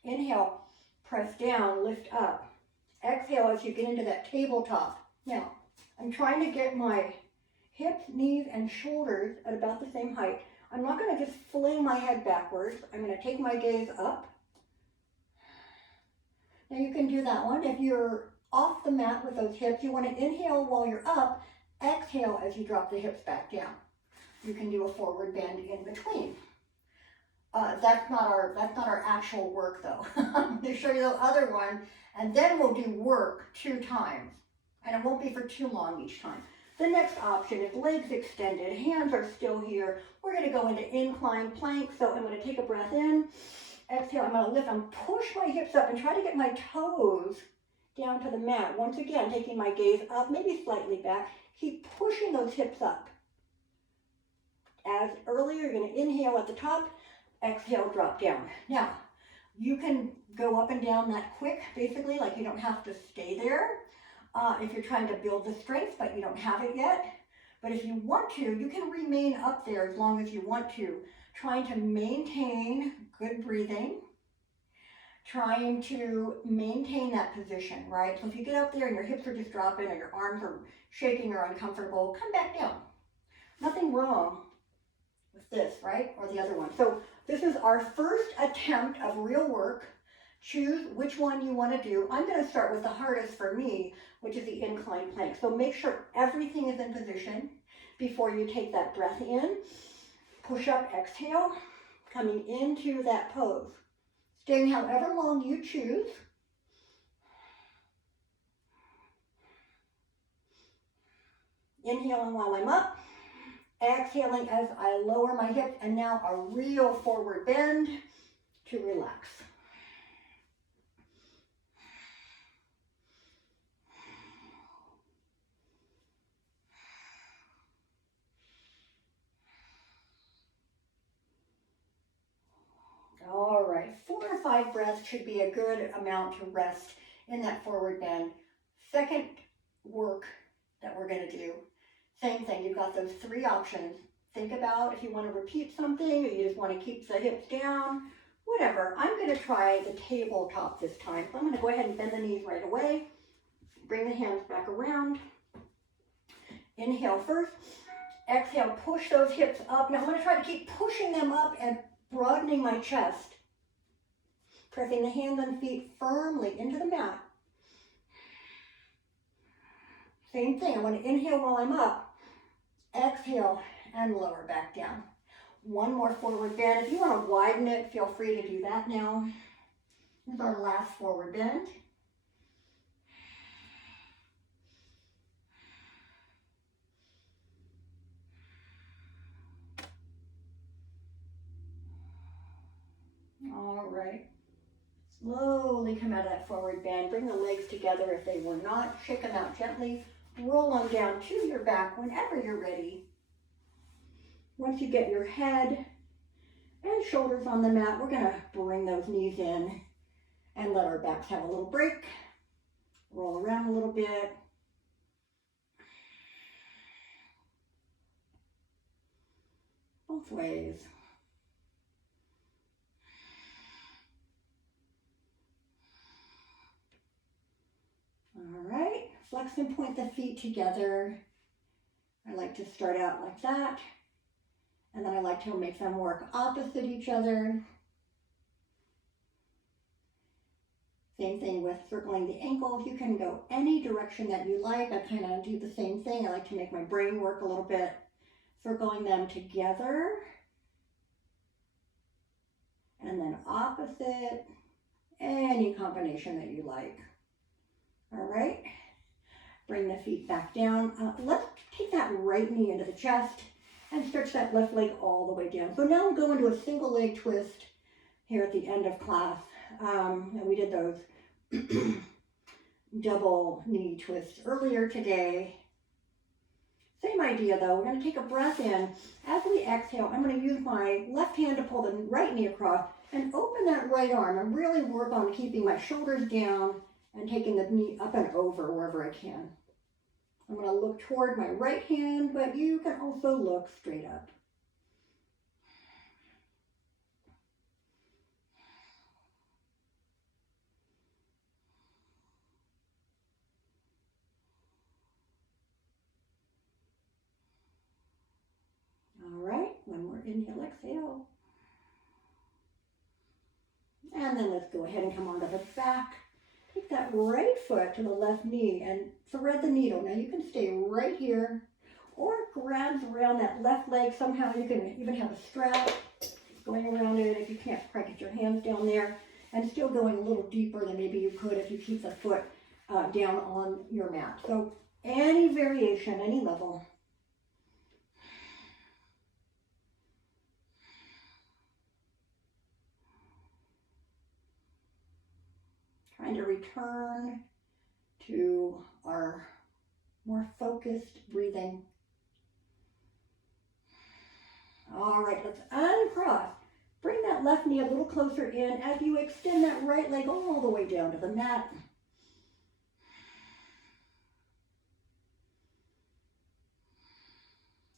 Inhale. Press down. Lift up. Exhale as you get into that tabletop. Now, I'm trying to get my hips, knees, and shoulders at about the same height. I'm not going to just fling my head backwards. I'm going to take my gaze up. Now you can do that one. If you're off the mat with those hips, you want to inhale while you're up. Exhale as you drop the hips back down. You can do a forward bend in between. That's not our actual work though. I'm going to show you the other one, and then we'll do work 2 times. And it won't be for too long each time. The next option is legs extended, hands are still here. We're going to go into inclined plank. So I'm going to take a breath in. Exhale, I'm going to lift and push my hips up and try to get my toes down to the mat. Once again, taking my gaze up, maybe slightly back. Keep pushing those hips up. As earlier, you're going to inhale at the top, exhale, drop down. Now, you can go up and down that quick, basically, like you don't have to stay there if you're trying to build the strength, but you don't have it yet. But if you want to, you can remain up there as long as you want to, trying to maintain good breathing, trying to maintain that position, right? So if you get up there and your hips are just dropping or your arms are shaking or uncomfortable, come back down. Nothing wrong with this, right? Or the other one. So this is our first attempt of real work. Choose which one you want to do. I'm going to start with the hardest for me, which is the inclined plank. So make sure everything is in position before you take that breath in. Push up, exhale, coming into that pose. Staying however long you choose. Inhaling while I'm up. Exhaling as I lower my hips. And now a real forward bend to relax. All right, 4 or 5 breaths should be a good amount to rest in that forward bend. Second work that we're going to do, same thing. You've got those 3 options. Think about if you want to repeat something or you just want to keep the hips down, whatever. I'm going to try the tabletop this time. So I'm going to go ahead and bend the knees right away. Bring the hands back around. Inhale first. Exhale, push those hips up. Now I'm going to try to keep pushing them up and broadening my chest. Pressing the hands and feet firmly into the mat. Same thing. I want to inhale while I'm up. Exhale and lower back down. One more forward bend. If you want to widen it, feel free to do that now. This is our last forward bend. All right. Slowly come out of that forward bend. Bring the legs together if they were not. Shake them out gently. Roll on down to your back whenever you're ready. Once you get your head and shoulders on the mat, we're going to bring those knees in and let our backs have a little break. Roll around a little bit. both ways. All right, flex and point the feet together. I like to start out like that, and then I like to make them work opposite each other. Same thing with circling the ankles. You can go any direction that you like. I kind of do the same thing. I like to make my brain work a little bit, circling them together. And then opposite, any combination that you like. All right, bring the feet back down. Let's take that right knee into the chest and stretch that left leg all the way down. So now we'll go into a single leg twist here at the end of class. And we did those double knee twists earlier today. Same idea though. We're going to take a breath in. As we exhale, I'm going to use my left hand to pull the right knee across and open that right arm and really work on keeping my shoulders down and taking the knee up and over wherever I can. I'm going to look toward my right hand, but you can also look straight up. All right, one more inhale, exhale. And then let's go ahead and come onto the back. Take that right foot to the left knee and thread the needle. Now you can stay right here or grab around that left leg somehow. You can even have a strap going around it if you can't quite get your hands down there, and still going a little deeper than maybe you could if you keep the foot down on your mat. So any variation, any level. Trying to return to our more focused breathing. All right, let's uncross. Bring that left knee a little closer in as you extend that right leg all the way down to the mat.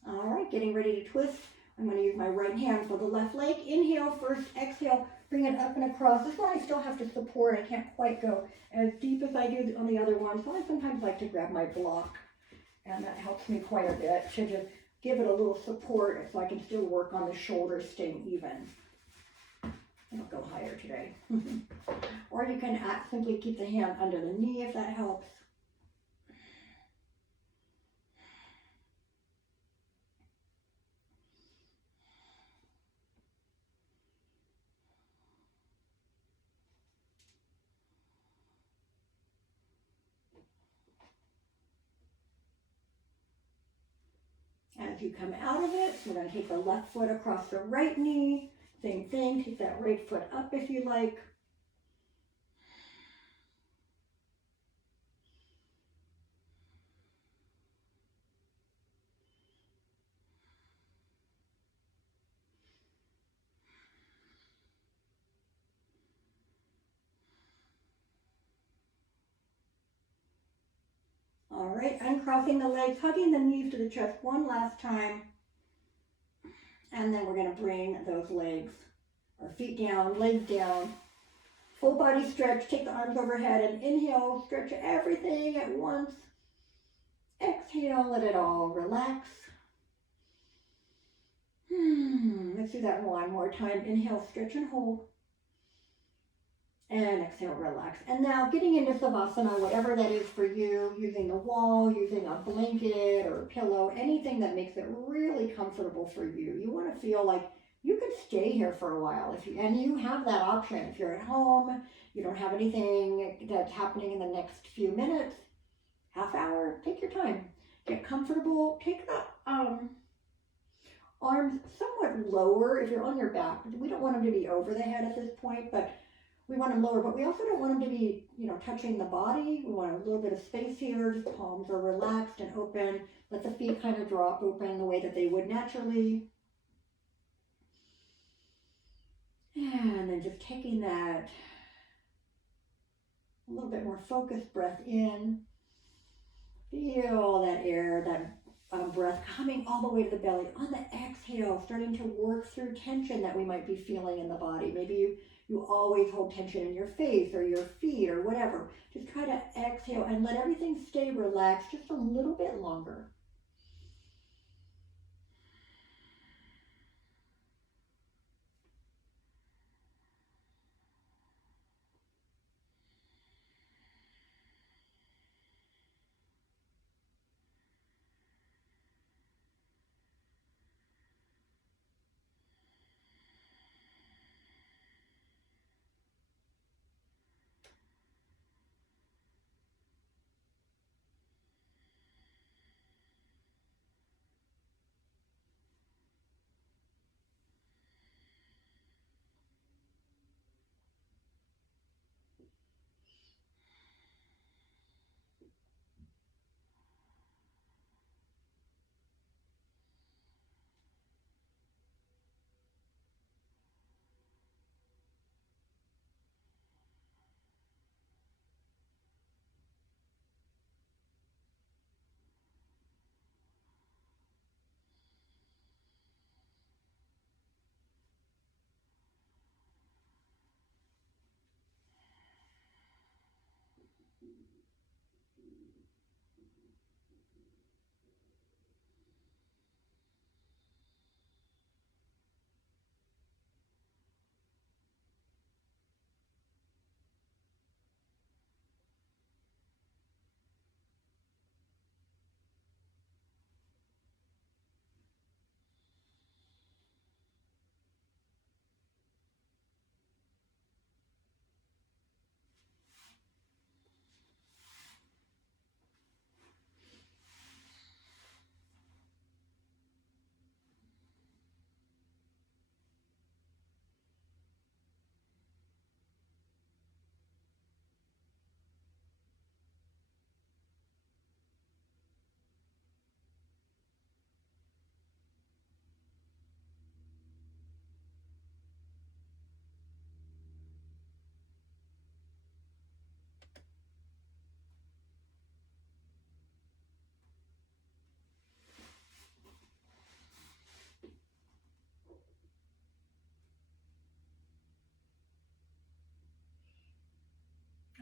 All right, getting ready to twist. I'm going to use my right hand for the left leg. Inhale first, exhale, bring it up and across. This one I still have to support. I can't quite go as deep as I do on the other one, so I sometimes like to grab my block, and that helps me quite a bit to just give it a little support so I can still work on the shoulders staying even. I'll go higher today. Or you can simply keep the hand under the knee if that helps. As you come out of it, we're going to take the left foot across the right knee. Same thing, take that right foot up if you like. All right, uncrossing the legs, hugging the knees to the chest one last time. And then we're going to bring those legs, or feet down, legs down. Full body stretch, take the arms overhead and inhale, stretch everything at once. Exhale, let it all relax. Let's do that one more time. Inhale, stretch and hold. And exhale, relax. And now getting into Savasana, whatever that is for you, using the wall, using a blanket or a pillow, anything that makes it really comfortable for you. You want to feel like you could stay here for a while, and you have that option. If you're at home, you don't have anything that's happening in the next few minutes, half hour, take your time. Get comfortable. Take the arms somewhat lower if you're on your back. We don't want them to be over the head at this point, but we want them lower, but we also don't want them to be, touching the body. We want a little bit of space here. Just palms are relaxed and open. Let the feet kind of drop open the way that they would naturally. And then just taking that a little bit more focused breath in. Feel that air, that breath coming all the way to the belly. On the exhale, starting to work through tension that we might be feeling in the body. Maybe you always hold tension in your face or your feet or whatever. Just try to exhale and let everything stay relaxed just a little bit longer.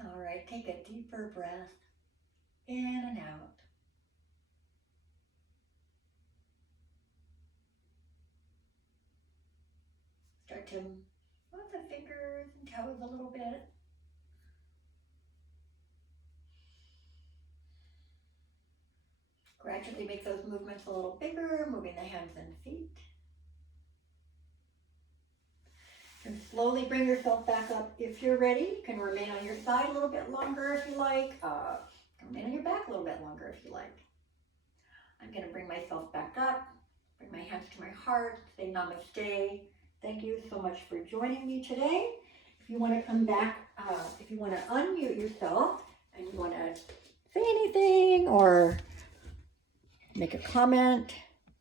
All right, take a deeper breath in and out. Start to move the fingers and toes a little bit. Gradually make those movements a little bigger, moving the hands and feet. And slowly bring yourself back up if you're ready. You can remain on your side a little bit longer if you like. You can remain on your back a little bit longer if you like. I'm going to bring myself back up, bring my hands to my heart, say namaste. Thank you so much for joining me today. If you want to come back, if you want to unmute yourself and you want to say anything or make a comment,